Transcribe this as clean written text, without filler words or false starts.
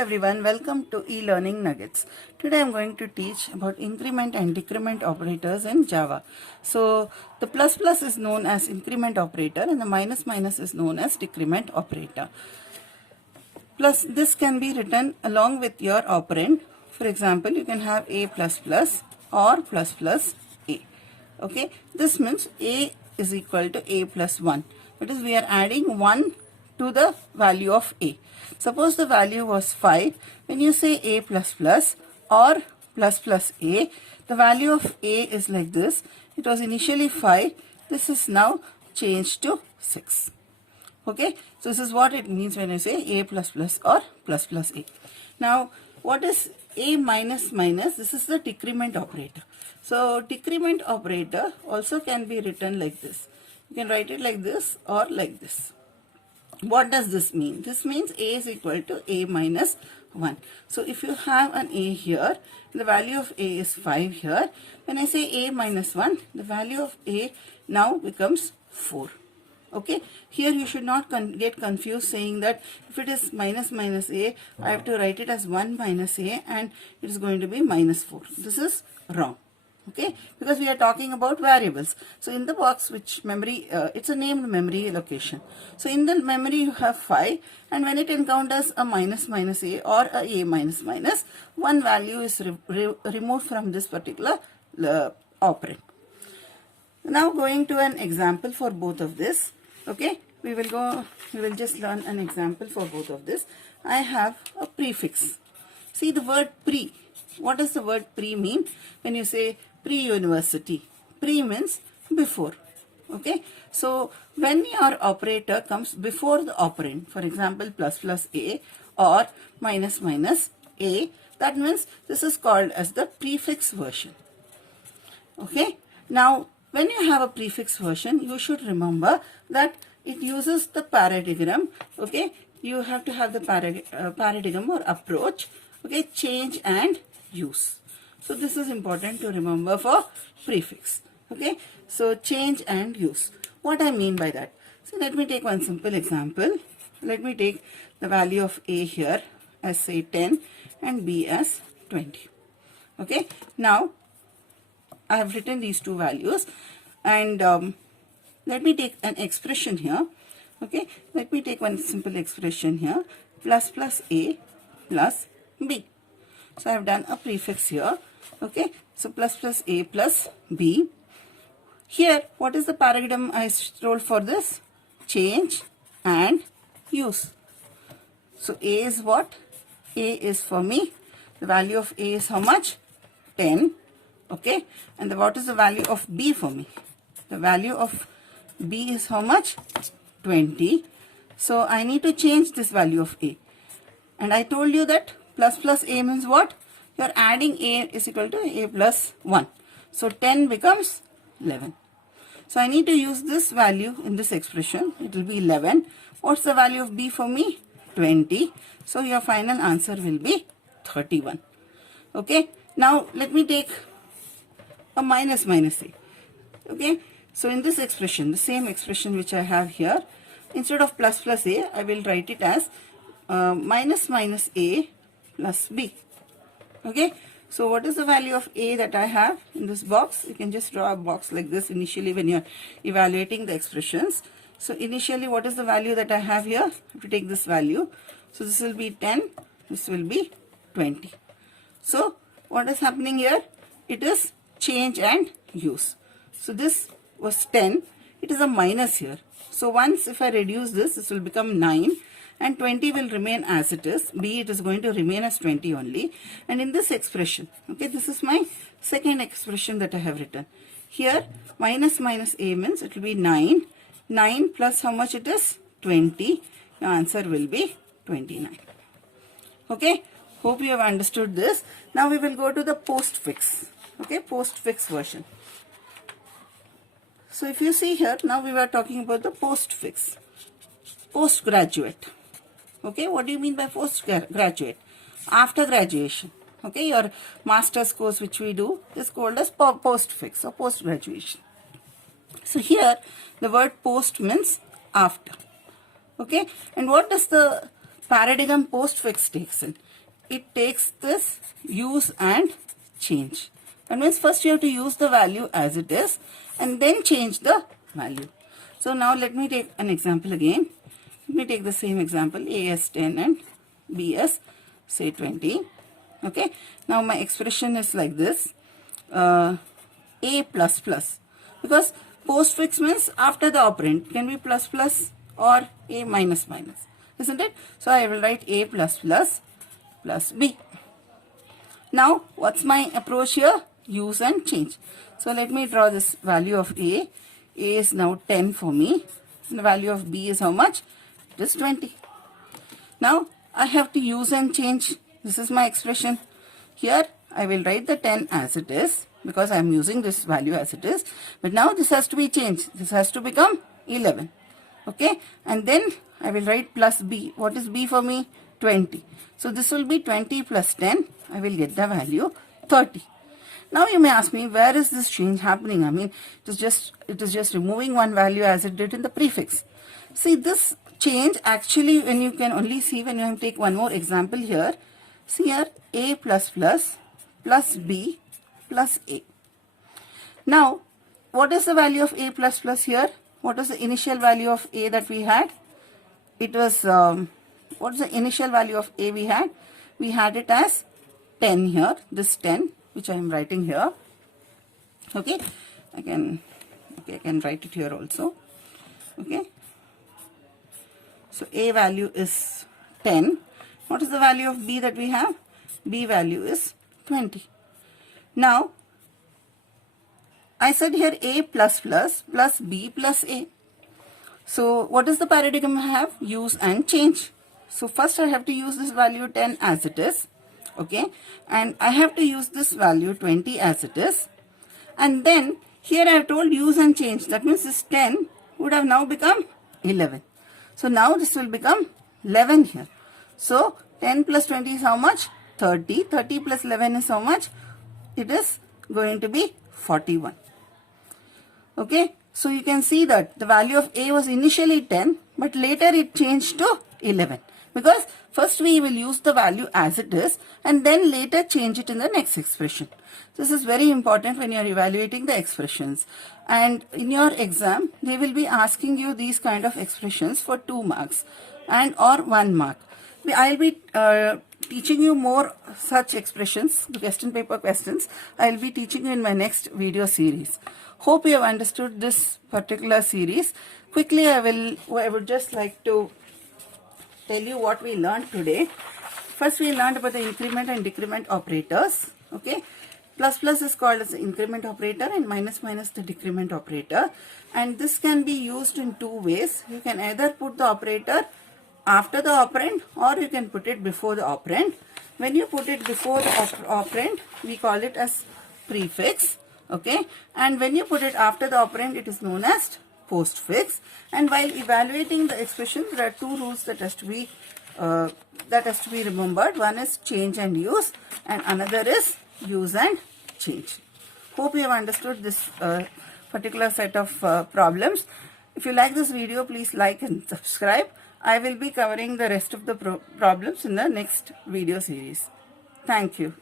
everyone, welcome to e-learning nuggets. Today I'm going to teach about increment and decrement operators in Java. So the plus plus is known as increment operator and the minus minus is known as decrement operator. Plus this can be written along with your operand. For example, you can have a plus plus or plus plus a. Okay, this means a is equal to a plus 1. That is, we are adding 1 to the value of a. Suppose the value was 5. When you say a plus plus or plus plus a, the value of a is like this. It was initially 5. This is now changed to 6. Okay, so this is what it means when I say a plus plus or plus plus a. Now, what is a minus minus? This is the decrement operator. So, decrement operator also can be written like this. You can write it like this or like this. What does this mean? This means a is equal to a minus 1. So, if you have an a here, the value of a is 5 here. When I say a minus 1, the value of a now becomes 4. Okay, here you should not get confused saying that if it is minus minus a, I have to write it as 1 minus a and it is going to be minus 4. This is wrong. Okay, because we are talking about variables. So in the box, which memory, it's a named memory location. So in the memory you have 5, and when it encounters a minus minus a or a minus minus, one value is removed from this particular operand. Now going to an example for both of this. Okay, we will just learn an example for both of this. I have a prefix. See the word pre. What does the word pre mean? When you say pre-university, pre means before. Okay, so when your operator comes before the operand, for example plus plus a or minus minus a, that means this is called as the prefix version. Okay, now when you have a prefix version, you should remember that it uses the paradigm. Okay, you have to have the paradigm or approach. Okay, change and use. So this is important to remember for prefix. Okay, so change and use. What I mean by that? So let me take one simple example. Let me take the value of a here as say 10 and b as 20. Okay, now I have written these two values and let me take an expression here. Okay, let me take one simple expression here, plus plus a plus b. So I have done a prefix here. Okay, so plus plus a plus b. Here, what is the paradigm I told for this? Change and use. So a is what? A is for me. The value of a is how much? 10. Okay, and what is the value of b for me? The value of b is how much? 20. So I need to change this value of a. And I told you that plus plus a means what? You are adding a is equal to a plus 1. So 10 becomes 11. So I need to use this value in this expression. It will be 11. What's the value of b for me? 20. So your final answer will be 31. Okay. Now let me take a minus minus a. Okay. So in this expression, the same expression which I have here, instead of plus plus a, I will write it as minus minus a plus b. Okay, so what is the value of a that I have in this box? You can just draw a box like this initially when you're evaluating the expressions. So initially, what is the value that I have here? I have to take this value. So this will be 10, this will be 20. So what is happening here? It is change and use. So this was 10, it is a minus here. So once if I reduce this, this will become 9. And 20 will remain as it is. B, it is going to remain as 20 only. And in this expression, okay, this is my second expression that I have written. Here, minus minus a means it will be 9. 9 plus how much it is? 20. Your answer will be 29. Okay, hope you have understood this. Now we will go to the postfix. Okay, postfix version. So if you see here, now we were talking about the postfix. Postgraduate. Okay, what do you mean by postgraduate? After graduation. Okay, your master's course which we do is called as postfix or post-graduation. So here the word post means after. Okay, and what does the paradigm postfix takes in? it takes this use and change. That means first you have to use the value as it is and then change the value. So now let me take an example again. Let me take the same example, A as 10 and B as say 20. Okay, now my expression is like this, A plus plus, because postfix means after the operand, it can be plus plus or A minus minus, isn't it? So I will write A plus plus plus B. Now what's my approach here? Use and change. So let me draw this value of A. A is now 10 for me. And the value of B is how much? It is 20. Now I have to use and change. This is my expression. Here I will write the 10 as it is because I am using this value as it is. But now this has to be changed. This has to become 11. Okay. And then I will write plus B. What is B for me? 20. So this will be 20 plus 10. I will get the value 30. Now you may ask me, where is this change happening? I mean, it is just removing one value as it did in the prefix. See, this change actually, when you can only see when you take one more example here. See here, A plus plus plus B plus A. Now, what is the value of A plus plus here? What was the initial value of A that we had? It was, what is the initial value of A we had? We had it as 10 here, this 10, which I am writing here. Okay, I can write it here also. Okay, so A value is 10. What is the value of B that we have? B value is 20. Now, I said here A plus plus plus B plus A. So, what is the paradigm I have? Use and change. So, first I have to use this value 10 as it is. Okay, and I have to use this value 20 as it is. And then, here I have told use and change. That means this 10 would have now become 11. So, now this will become 11 here. So, 10 plus 20 is how much? 30. 30 plus 11 is how much? It is going to be 41. Okay. So, you can see that the value of A was initially 10, but later it changed to 11. Because first we will use the value as it is and then later change it in the next expression. This is very important when you are evaluating the expressions. And in your exam, they will be asking you these kind of expressions for 2 marks and or 1 mark. I will be teaching you more such expressions, the question paper questions. I will be teaching you in my next video series. Hope you have understood this particular series. Quickly, I would just like to tell you what we learned today. First, we learned about the increment and decrement operators. Okay, plus plus is called as the increment operator and minus minus the decrement operator. And this can be used in 2 ways. You can either put the operator after the operand or you can put it before the operand. When you put it before the operand, we call it as prefix. Okay, and when you put it after the operand, it is known as postfix. And while evaluating the expression, there are 2 rules that has to be remembered. One is change and use, and another is use and change. Hope you have understood this particular set of problems. If you like this video, please like and subscribe. I will be covering the rest of the problems in the next video series. Thank you.